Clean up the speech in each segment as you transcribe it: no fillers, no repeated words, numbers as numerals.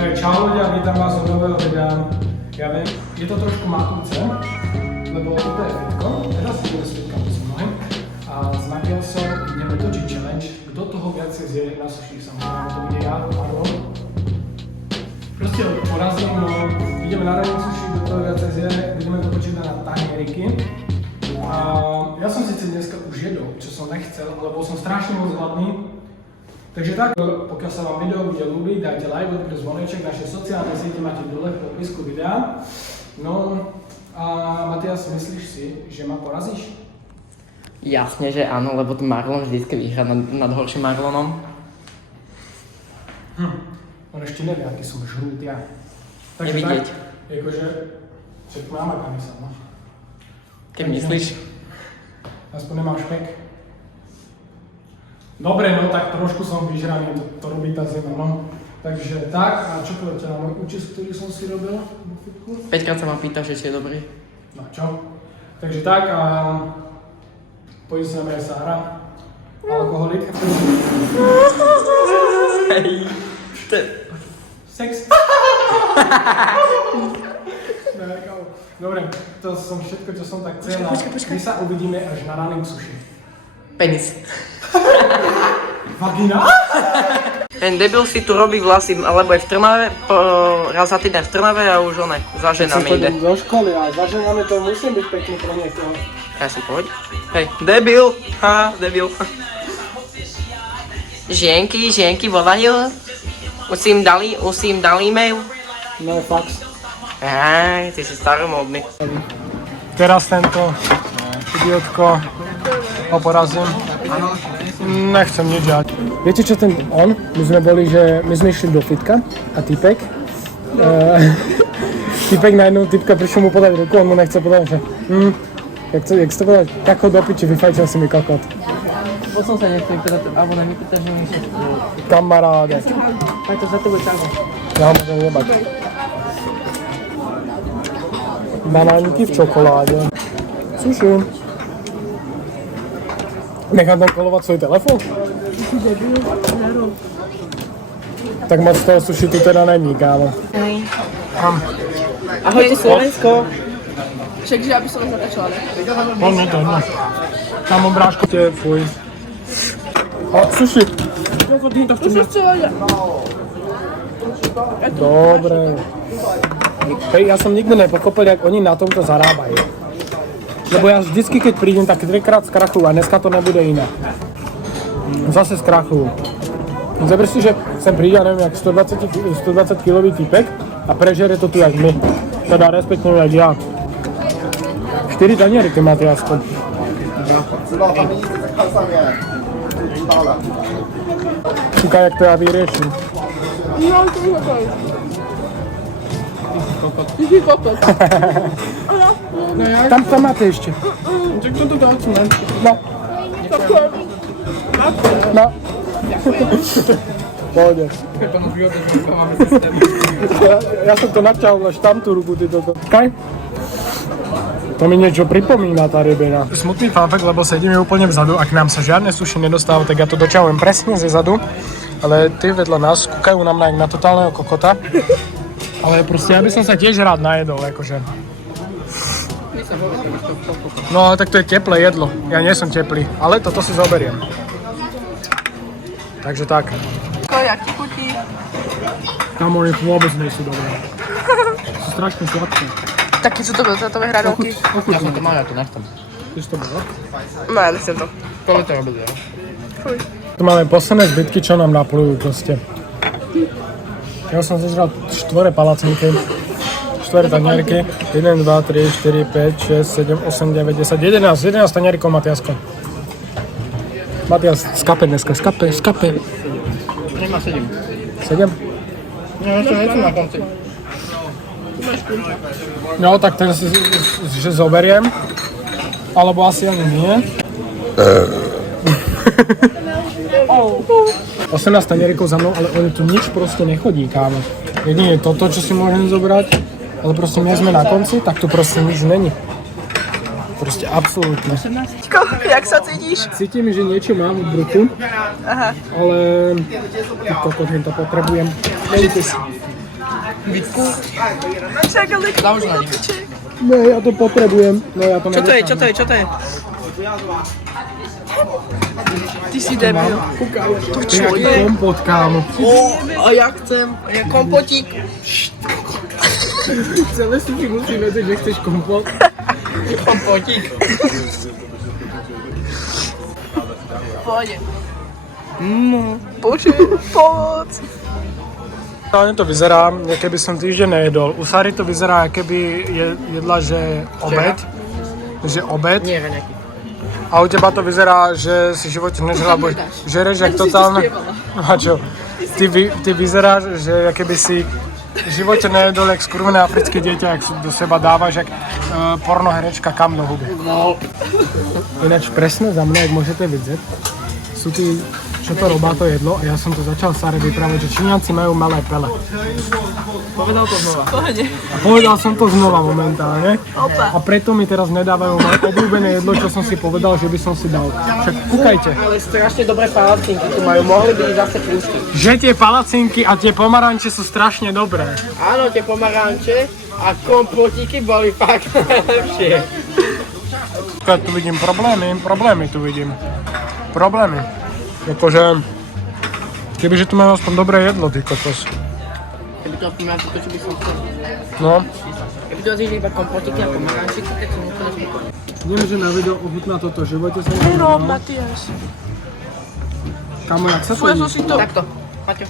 Čau ľudia, vítam vás od nového videa. Ja viem, je to trošku matúce, lebo toto je fitko, teraz si bude s fitkami so mnou. A s Matiasom ideme točiť challenge, kto toho viacej zje na suši, samozrejme, to bude ja, Marlon. Proste ho porazím, no ideme na raňu suši, kto toho viacej zje, budeme to točiť na tanieriky. A ja som síce dneska už jedol, čo som nechcel, lebo som strašne moc hladný. Takže tak, pokiaľ sa vám video bude ľúbiť, dajte like, odbíte zvoneček, naše sociálne siete máte dole v popisku videa. No a Matias, myslíš si, že ma porazíš? Jasne, že áno, lebo ten Marlon vždycky vyhrá nad horším Marlonom. On ešte nevie, aký som žrút ja. Takže nevidieť. Tak, akože, však namakám sa, no. Keď myslíš? Aspoň nemám špek. Dobre, no tak trošku som vyžraný, to robí tá zima, no. Takže tak, a čo poviete na môj účes, ktorý som si robil vo fitku? 5-krát sa ma pýta, že si je dobrý. No čo? Takže tak, a poď sa na sa hra. Alkoholik. Hej. Sex. Dobre, to som všetko, čo som tak chcel. Počkaj. My sa uvidíme až na raném suši. Penis. Vagina? Ten debil si tu robí vlasy, alebo je v Trnave, raz za týden v Trnave a už one, za ženami ide. Do školy a za ženami to musím byť pekný pre niekoho. Ja si poď. Hej, debil, debil. Žienky volajú. Už si im dali e-mail. No fax. Aj, ty si staromódny. Teraz tento idiotko ho porazím. Nechcem nič dať. Viete čo ten on? My sme išli do fitka a typek na jednu typka prišiel mu podať ruku, on mu nechce podať, že jak to podať, kako do piči, vyfajčil si mi kokot. Poď som sa nechcel pýtať, alebo mi pýtať, že mi sa... Kamaráde. Aj to za tebe čago. Ja ho môžem jebať. Banániky v čokoláde. Suši. Nechám tam kolovať svoj telefon? Tak moc toho suši tu teda není, kámo. Hej. Ahojte Slovensko. Však, že aby som vás natáčala, ne? On je to jedno. Tam obrážko tie, fuj. A suši. To sú celé. Dobre. Hej, ja som nikdy nepokopil, jak oni na tomto zarábajú. Lebo ja vždycky, keď prídem, tak 3-krát skrachujú a dneska to nebude iné. Zase skrachujú. Zobri si, že sem príde, ja neviem, jak 120 kilový typek a prežere to tu jak my. Teda respektíve jak ja. 4 tanieriky, Matiasko. Číkaj, jak to ja vyrieším. No, to je okej. Ty si kokot. Tam máte ešte. Tak to tu dáte, ne? No. No. Pohode. Ja som to naťahol až tam tú ruku, ty toto. Kaj? To mi niečo pripomína tá rybina. Smutný fanfakt, lebo sedíme úplne vzadu a k nám sa žiadne suši nedostáva, tak ja to doťahujem presne ze zadu. Ale ty vedľa nás kúkajú nám na totálneho kokota. Ale proste ja by som sa tiež rád najedol, akože. No ale tak to je teplé jedlo, ja nie som teplý, ale toto si zoberiem. Takže tak. Jak ti chutí? Tam oni vôbec nie sú dobré. Sú strašne sladké. Taky sú to gotové hranolky. Ja som to mal, ja to nechcem. Ty si to bolo? No, ja nechcem to. Koľko to robili, ja? Fuj. Tu máme posledné zbytky, čo nám naplujú proste. Ja som zazral 4 palacinky, 4 tanierky, 1, 2, 3, 4, 5, 6, 7, 8, 9, 10, 11 tanierikov, Matiasko. Matias, skape dneska, skape. Nemá 7. 7? No, ja som nechcem na konci. No, tak ten si že zoberiem, alebo asi ani nie. 18 tanierikov za mnou, ale oni tu nič proste nechodí, kámo. Jedine toto, čo si môžem zobrať, ale proste my sme na konci, tak tu proste nič není. Proste absolútne. Jak sa cítiš? Cítim, že niečo mám v bruchu, Aha. ale ty kokot, to potrebujem. Dejte si. Vítku, Čakali, založ na nich. Ne, ja to potrebujem. No ja to Čo to je, čo to je, čo to je? Ty si debil. To čo je? Kompot, kámo. A ja chcem, ja kompotík. Celé si musí vedieť, že chceš kompot. Kompotík. Pôjde. Bože, pomoc. Reálne to vyzerá, keby som týždeň nejedol. U Sary to vyzerá, keby jedla, že obed. Že obed. Nie, raňaky. A u teba to vyzerá, že si v živote nežrala, bo žereš jak totálne... A čo? Ty vyzeráš, že keby si v živote nejedol jak skurvené africké dieťa, jak do seba dávaš, jak pornoherečka kam do huby. No. Ináč presne za mňa, jak môžete vidieť, sú tí, čo to robá to jedlo a ja som to začal Sare vyprávať, že Číňanci majú malé pele. Povedal to znova. Pôjde. A povedal som to znova momentálne. Opa. A preto mi teraz nedávajú moje obľúbené jedlo, čo som si povedal, že by som si dal. Však kúkajte. Ale strašne dobré palacinky tu majú, mohli by zase púšti. Že tie palacinky a tie pomaranče sú strašne dobré. Áno, tie pomaranče a kompotíky boli fakt najlepšie. Ja tu vidím problémy tu vidím. Problémy. Akože, kebyže tu máme aspoň dobré jedlo, ty kokos. Keby to opímal to, čo by som chcel. No, Keby to zíš iba kompotíky a pomarančiky, tak som úplne spokojný. neviem, že na video ochutná toto, že budete sa... No, Matias. Kamo, jak sa to Fúja jí? som si to. Takto, Maťo.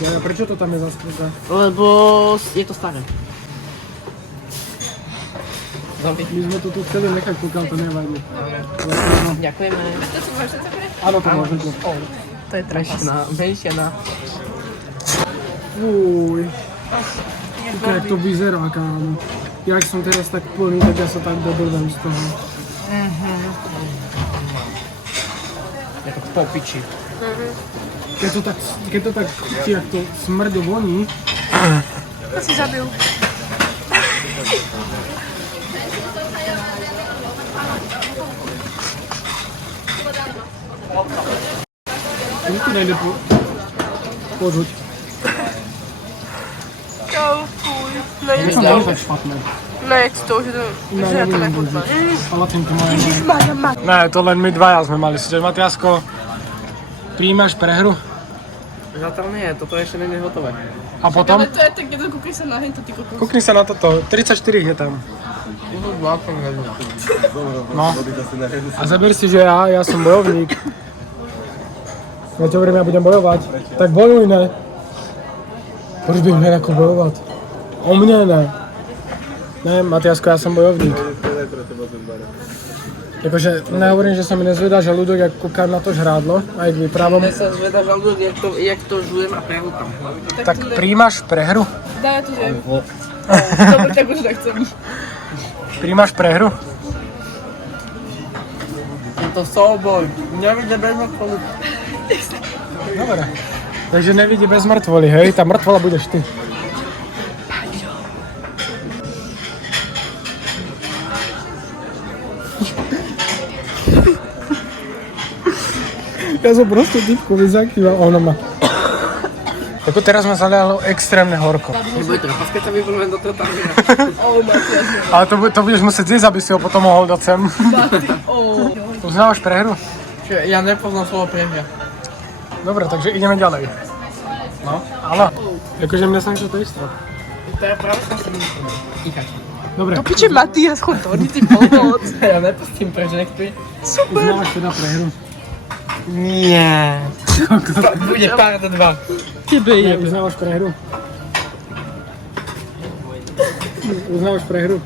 Ja, prečo to tam je zaskryté? Lebo je to staré. Zombie. My sme to tu chceli nechať, pokiaľ to nevadí. Ďakujeme. Áno, to môžem tu. To je trapas. Menšia. Fúj. Kúkaj, jak to vyzerá, kámo. Jak som teraz tak plný, tak ja sa tak dobrdám z toho. Je to po piči. Keď to tak chutí, jak to smrdo voní, To si zabil. to ti nejde požuť. Čau, fuj. Je Nejedz to to. není tak špatné. Nejedz to, že to neviem, nechutná. Palacinky moje. Ježišmarja, Matias. Ne, to len my dvaja sme mali. Sice, Matiasko, príjmaš prehru? Zatiaľ nie, toto ešte nie je hotové. A potom? Ale to je tak, keď kúkaj sa na hento, ty kokos. Kúkni sa na toto. 34 je tam. No. A zaber si, že ja som bojovník. Ja ti hovorím, ja budem bojovať. Tak bojuj, ne? Proč bych měl jako bojovat? O mne ne. Ne, Matiasko, ja som bojovník. Jakože nehovorím, že sa mi nezvedá žalúdok, jak kúkam na to žrádlo, aj k výpravom. Ja sa zvedá žalúdok, jak to žujem a prehúkam. Tak príjmaš prehru? Daj, ja to zjem. Dobre, tak už nechcem. Príjmaš prehru? Je to souboj. Nevidie bez mŕtvoly. Dobre. Takže nevidí bez mŕtvoly, hej? Tá mŕtvola budeš ty. Ja som proste typkovi zakýval, ona ma. Ako teraz ma zalialo extrémne horko. Nebude trapas, keď sa vybrújem do toho tam. Ale to budeš musieť zjesť, aby si ho potom mohol dať sem. Uznávaš prehru? Ja nepoznám slovo prehra. Dobre, takže ideme ďalej. No, áno. Akože mne sa to isto. To je práve som si myslel. Tichať. Dobre, To piče Matias, chod to, ty pomoc. Ja nepustím preč, nech tu je. Super. uznávaš teda prehru? Nie. Bude pár do dva. Tebe Nie, uznávaš prehru? Uznávaš prehru?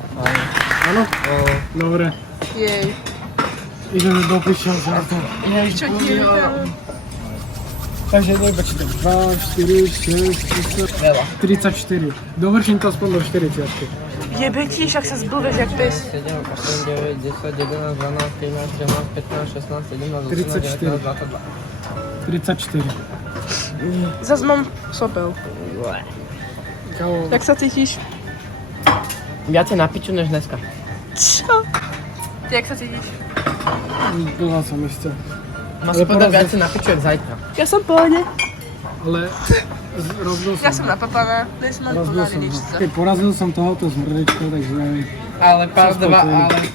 Áno? Dobre. Jej. Ideme do piča za to. Čo ti je? Takže nepočítam. 2, 4, 6, 10, Veľa. 34. Dovrším to aspoň do 40. Jebe ti, však sa zblbeš jak pes. 7, 8, 9, 10, 11, 12, 13, 14, 15, 16, 17, 18, 19, 34. 20, 34. Zas mám sopel. Kámo, Jak sa cítiš? Viacej na piču než dneska. Čo? Ty, jak sa cítiš? bola som ešte. Má si povedať viacej na piču, jak zajtra. Ja som pohode. ale rozbil som. Já jsem na papavé, nejsme Rozbil pořádný som ho. ničce. Keď porazil som tohoto zmrdečka, takže... Ale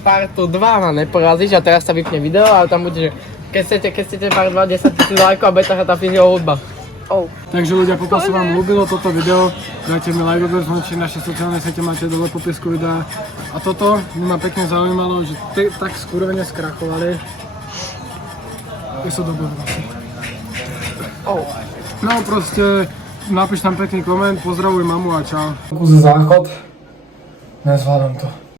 partu 2 ma neporazíš a teraz sa vypne video a tam bude, že keď chcete part 2, 10 000 lajkov a beta tá fyzio hudba. Oh. Takže ľudia, pokiaľ sa vám ľúbilo toto video, dajte mi like, odberznúči, naše sociálne siete máte dole v popisku videa. A toto mi ma pekne zaujímalo, že tak skurvene skrachovali. Je sú dobré vlasy. Oh. No proste, napíš tam pekný koment, pozdravuj mamu a čau. Kus záchod, nezvládam to.